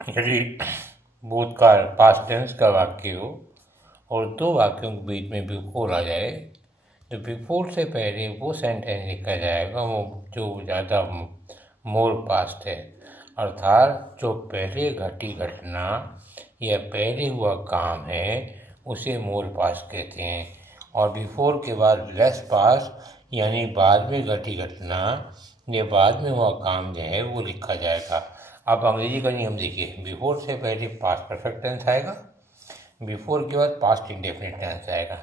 यदि भूतकाल past tense का वाक्य हो और दो वाक्यों के बीच में बिफोर आ जाए तो बिफोर से पहले वो सेंटेंस लिखा जाएगा वो जो ज़्यादा मोर पास्ट है, अर्थात जो पहले घटी घटना या पहले हुआ काम है उसे मोर पास्ट कहते हैं। और बिफोर के बाद लेस पास्ट यानी बाद में घटी घटना या बाद में हुआ काम जो है वो लिखा जाएगा। अब अंग्रेजी का नियम देखिए, बिफोर से पहले पास्ट परफेक्ट टेंस आएगा, बिफोर के बाद पास्ट इंडेफिनिट टेंस आएगा,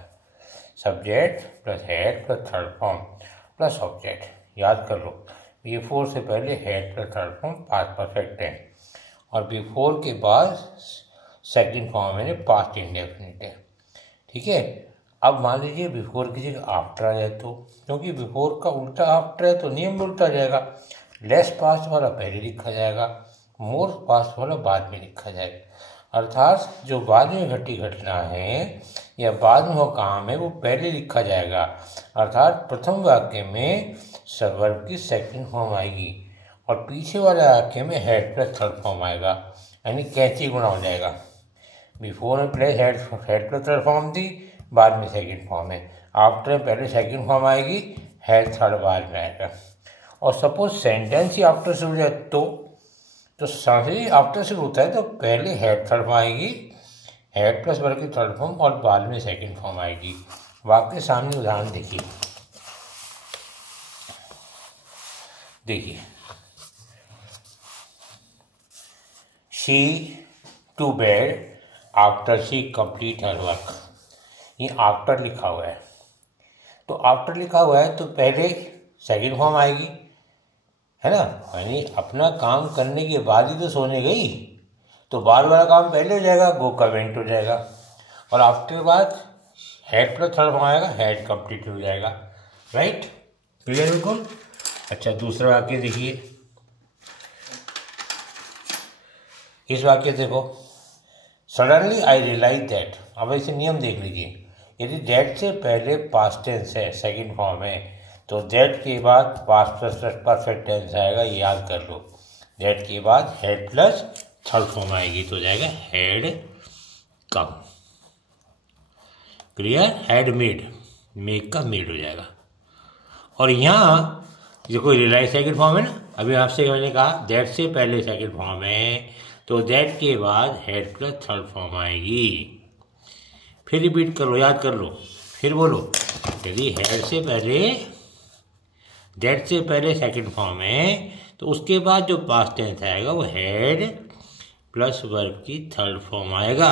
subject plus had plus third form plus object. याद कर लो, बिफोर से पहले had plus third form past perfect tense और बिफोर के बाद सेकंड फॉर्म है पास्ट इंडेफिनिट है। ठीक है। अब मान लीजिए बिफोर की जगह आफ्टर आ जाए तो, क्योंकि बिफोर का उल्टा आफ्टर है तो नियम उल्टा जाएगा, लेस पास्ट वाला पहले लिखा जाएगा, मोर पास्ट वाला बाद में लिखा जाएगा। अर्थात जो बाद में घटी घटना है या बाद में वो काम है वो पहले लिखा जाएगा। अर्थात प्रथम वाक्य में वर्ब की सेकंड फॉर्म आएगी और पीछे वाले वाक्य में हेड प्लस थर्ड फॉर्म आएगा, यानी कैंची गुणा हो जाएगा। बिफोर में plus had plus third form थी, बाद में सेकंड फॉर्म है। आफ्टर में पहले सेकंड फॉर्म आएगी, हेड थर्ड बाद में आएगा। और सपोज सेंटेंस ही आफ्टर से हो जाए तो साथ आफ्टर से होता है तो पहले हेड थर्ड फॉर्म आएगी, हेड प्लस वर्ब की थर्ड फॉर्म और बाद में सेकंड फॉर्म आएगी। वाक्य सामने उदाहरण देखिए, she to bed after she complete her work. ये आफ्टर लिखा हुआ है, तो आफ्टर लिखा हुआ है तो पहले सेकंड फॉर्म आएगी, है ना, यानी अपना काम करने के बाद ही तो सोने गई, तो बाद वाला काम पहले हो जाएगा, गो का वेंट हो जाएगा। और आफ्टर बाद हेड प्लस थर्ड फॉर्म आएगा, हेड कंप्लीट हो जाएगा। राइट, क्लियर बिल्कुल। अच्छा, दूसरा वाक्य देखिए, इस वाक्य देखो, सडनली आई रियलाइज दैट। अब इसे नियम देख लीजिए, यदि दैट से पहले पास्ट टेंस है, सेकंड फॉर्म है, तो दैट के बाद पास्ट प्लस परफेक्ट टेंस आएगा, ये याद कर लो। दैट के बाद हेड प्लस थर्ड फॉर्म आएगी तो जाएगा head come. Clear, had made, make का मेड हो जाएगा। और यहाँ देखो रियलाइज सेकंड फॉर्म है ना, अभी आपसे मैंने कहा दैट से पहले सेकंड फॉर्म है तो दैट के बाद हेड प्लस थर्ड फॉर्म आएगी। फिर रिपीट कर लो, याद कर लो, फिर बोलो। यदि हेड से पहले दैट से पहले सेकंड फॉर्म है तो उसके बाद जो पास्ट टेंस आएगा वो हेड प्लस वर्ब की थर्ड फॉर्म आएगा।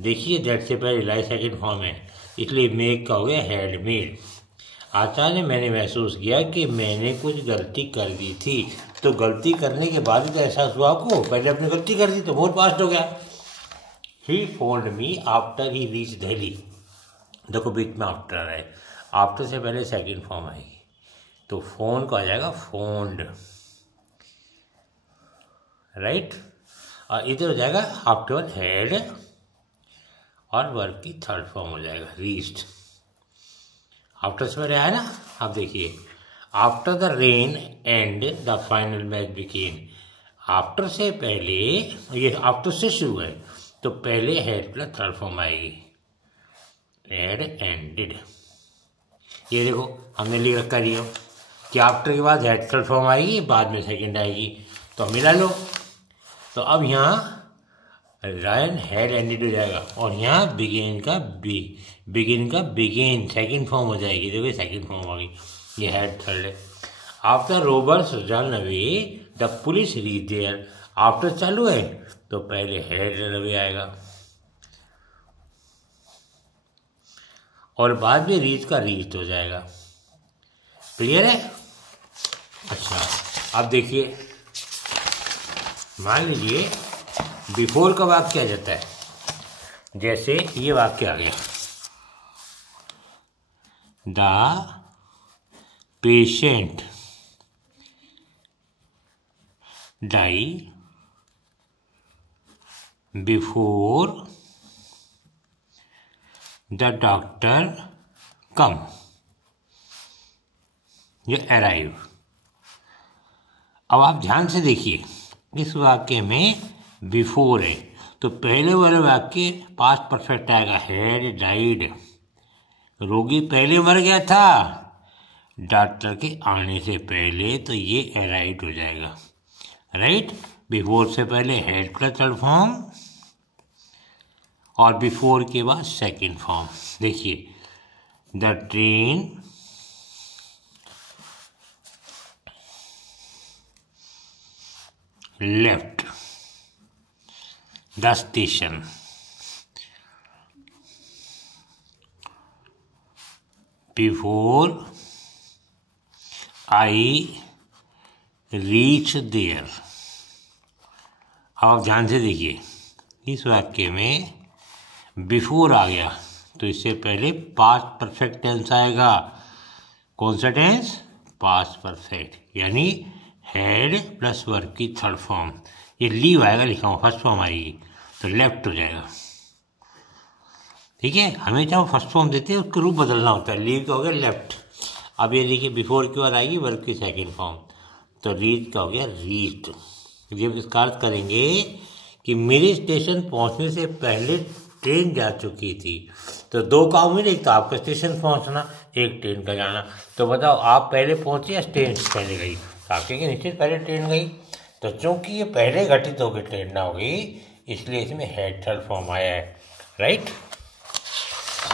देखिए दैट से पहले रियलाइज सेकंड फॉर्म है, इसलिए मेक का हो गया हैड मेड। आचार्य मैंने महसूस किया कि मैंने कुछ गलती कर दी थी, तो गलती करने के बाद ही तो एहसास हुआ आपको, पहले अपनी गलती कर दी तो बहुत पास्ट हो गया। He phoned me after he reach Delhi. देखो बीच में आफ्टर आ रहा है, आफ्टर से पहले सेकंड फॉर्म आएगी तो फोन का आ जाएगा फोन्ड। राइट, और इधर हो जाएगा आफ्टर हेड और वर्ब की थर्ड फॉर्म हो जाएगा रीच्ड। आफ्टर से पहले आया ना, आप देखिए, after the rain and the final match begin. After से पहले, ये आफ्टर से शुरू है तो पहले हेड प्लस थर्ड फॉर्म आएगी, हेड एंडेड। ये देखो हमने लिख रखा दिया कि आफ्टर के बाद हेड थर्ड फॉर्म आएगी, बाद में सेकंड आएगी, तो मिला लो। तो अब यहाँ रायन हेड एंडेड हो जाएगा और यहाँ बिगिन का बिगिन सेकंड फॉर्म हो जाएगी। देखो सेकंड फॉर्म आ गई, ये हेड थर्ड है। After robbers run away the police reach there. After चालू है तो पहले हेड रन अवे आएगा और बाद में रीच का रीच हो जाएगा। क्लियर है। अच्छा, अब देखिए, मान लीजिए बिफोर का वाक्य आ जाता है, जैसे ये वाक्य आ गया, the patient die before the doctor come, ये अराइव। अब आप ध्यान से देखिए, इस वाक्य में बिफोर है तो पहले वाले वाक्य पास्ट परफेक्ट आएगा, हैड डाइड, रोगी पहले मर गया था डॉक्टर के आने से पहले, तो ये अराइव्ड हो जाएगा, राइट। बिफोर से पहले हैड का थर्ड फॉर्म और बिफोर के बाद सेकंड फॉर्म। देखिए, the train left the station, before I reach there. अब आप ध्यान से देखिए, इस वाक्य में बिफोर आ गया तो इससे पहले पास्ट परफेक्ट टेंस आएगा। कौन सा टेंस? पास्ट परफेक्ट, यानी हैड प्लस वर्ब की थर्ड फॉर्म। ये लीव आएगा, लिखा हुआ फर्स्ट फॉर्म आएगी तो लेफ्ट हो जाएगा। ठीक है, हमेशा वो फर्स्ट फॉर्म देते हैं, उसका रूप बदलना होता है। लीव का हो गया लेफ्ट। अब ये देखिए, बिफोर की बार आएगी वर्ब की सेकंड फॉर्म, तो रीच का हो गया रीच्ड। जब इसका अर्थ करेंगे कि मेरे स्टेशन पहुंचने से पहले ट्रेन जा चुकी थी, तो दो काम में, एक तो आपका स्टेशन पहुंचना, एक ट्रेन का जाना। तो बताओ, आप पहले पहुंचे या ट्रेन पहले गई? तो आप कहेंगे निश्चित पहले ट्रेन गई। तो चूंकि ये पहले घटित होकर ट्रेन ना हो गई, इसलिए इसमें हैड थर्ड फॉर्म आया है, राइट।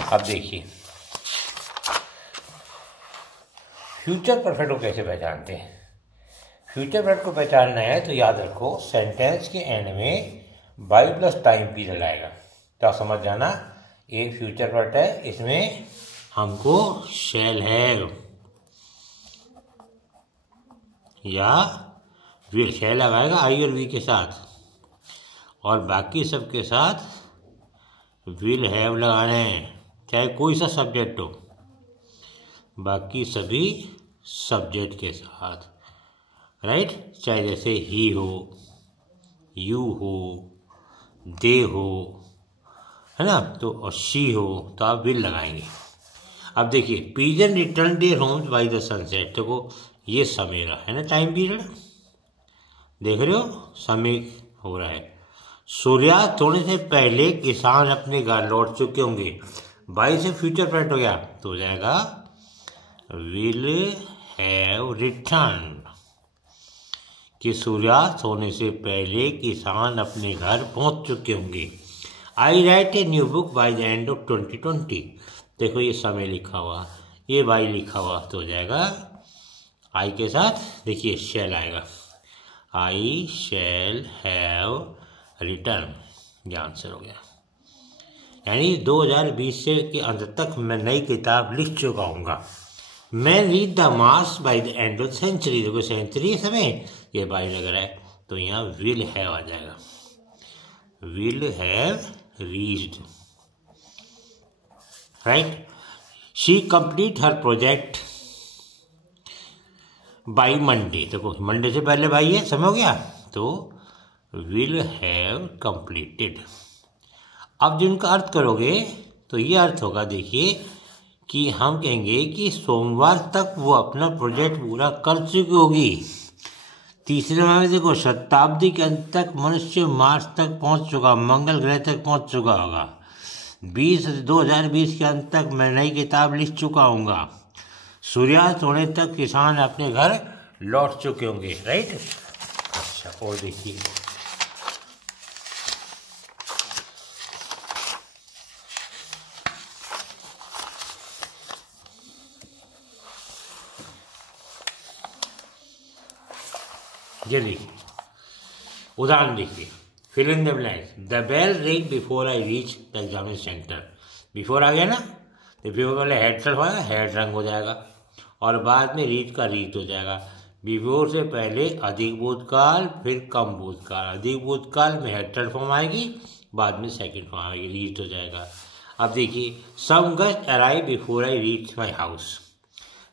अब देखिए, फ्यूचर परफेक्ट को कैसे पहचानते हैं? फ्यूचर परफेक्ट को पहचानना है तो याद रखो, सेंटेंस के एंड में बाई प्लस टाइम पीरियड आएगा। तो आप समझ जाना, एक फ्यूचर परफेक्ट है, इसमें हमको शैल हैव या विल, शैल लगाएगा आई और वी के साथ, और बाकी सब के साथ विल हैव लगाने हैं, चाहे कोई सा सब्जेक्ट हो, बाकी सभी सब्जेक्ट के साथ, राइट। चाहे जैसे ही हो, यू हो, दे हो, है ना, तो और शी हो, तो आप विल लगाएंगे। अब देखिए, pigeon return their homes by the sunset, देखो ये सवेरा है ना, टाइम पीरियड देख रहे हो, समय हो रहा है। सूर्यास्त होने से पहले किसान अपने घर लौट चुके होंगे, बाई से फ्यूचर परफेक्ट हो गया तो हो जाएगा विल हैव रिटर्न, कि सूर्यास्त होने से पहले किसान अपने घर पहुंच चुके होंगे। I write a new book by the end of 2020, देखो ये समय लिखा हुआ, ये बाई लिखा हुआ, तो हो जाएगा आई के साथ देखिए शैल आएगा, आई शैल हैव रिटर्न, ये आंसर हो गया। यानी 2020 से के अंत तक मैं नई किताब लिख चुका हूँगा। मैं read the mass by the end of century, देखो सेंचुरी समय ये बाई लग रहा है, तो यहाँ विल हैव आ जाएगा, will have reached, right. She complete her project by Monday, देखो मंडे से पहले बाई है, समय हो गया, तो विल हैव कंप्लीटेड। अब जिनका अर्थ करोगे तो ये अर्थ होगा, देखिए कि हम कहेंगे कि सोमवार तक वो अपना प्रोजेक्ट पूरा कर चुकी होगी। तीसरे में देखो, शताब्दी के अंत तक मनुष्य मार्स तक पहुंच चुका, मंगल ग्रह तक पहुंच चुका होगा। 2020 के अंत तक मैं नई किताब लिख चुका हूँगा। सूर्यास्त होने तक किसान अपने घर लौट चुके होंगे, राइट। अच्छा, और देखिए, ये देखिए उदाहरण देखिए, fill in the blanks. The bell ring before I reach the examination centre, before आ गया ना, तो बिफोर पहले हेड होगा, हेड रंग हो जाएगा, और बाद में रीच का रीच हो जाएगा। बिफोर से पहले अधिक भूतकाल, फिर कम भूतकाल, अधिक भूतकाल में हेड फॉर्म आएगी, बाद में सेकंड फॉर्म आएगी, रीच हो जाएगा। अब देखिए, some guest arrive before I reach my house,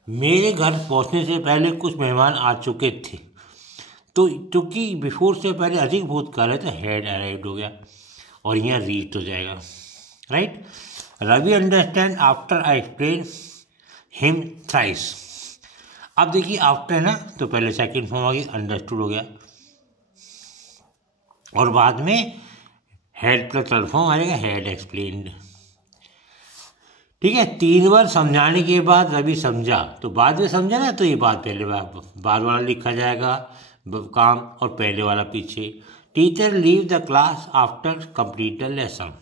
मेरे घर पहुंचने से पहले कुछ मेहमान आ चुके थे, तो चूंकि बिफोर से पहले अधिक भूतकाल है तो हैड अराइव्ड हो गया, और यहाँ रीच हो जाएगा, right. Ravi understand after I explain him thrice, अब देखिए आफ्टर है ना, तो पहले सेकंड फॉर्म आ गई, अंडरस्टूड हो गया, और बाद में हैड प्लस थर्ड फॉर्म आ जाएगा हैड एक्सप्लेन्ड। ठीक है, 3 बार समझाने के बाद रवि समझा, तो बाद में समझा ना, तो ये बात पहले बाद वाला लिखा जाएगा काम और पहले वाला पीछे। Teacher leave the class after complete the lesson.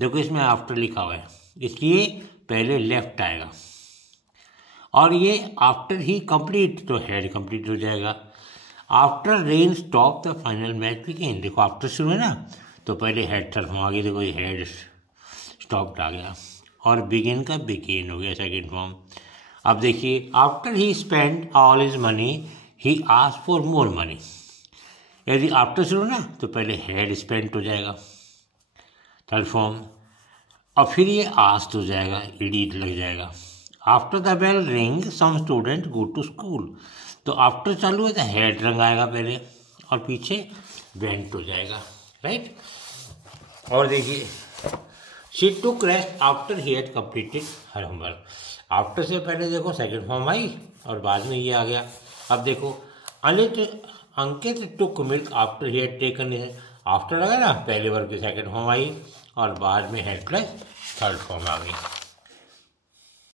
देखो इसमें आफ्टर लिखा हुआ है, इसलिए पहले लेफ्ट आएगा, और ये आफ्टर ही कंप्लीट, तो हेड कंप्लीट हो जाएगा। After rain stop the final match begin. देखो आफ्टर शुरू है ना, तो पहले हेड थर्ड फॉर्म आ गई, देखो ये हेड स्टॉप आ गया, और बिगिन का बिगिन हो गया सेकेंड फॉर्म। अब देखिए after he spend all his money he ask for more money. यदि आफ्टर शुरू ना, तो पहले हेड स्पेंड हो जाएगा थर्ड फॉर्म, और फिर ये आस्ट हो जाएगा, ईडी लग जाएगा। After the bell ring some student go to school. तो आफ्टर चालू है तो हेड रंग आएगा पहले, और पीछे वेंट हो जाएगा, राइट। और देखिए she took rest after he had completed her homework. After से पहले देखो सेकेंड फॉर्म आई, और बाद में ये आ गया। अब देखो Ankit took milk after he had taken. After लगा ना, पहले वर्ग की सेकेंड फॉर्म आई, और बाद में हेड प्लस थर्ड फॉर्म आ गई।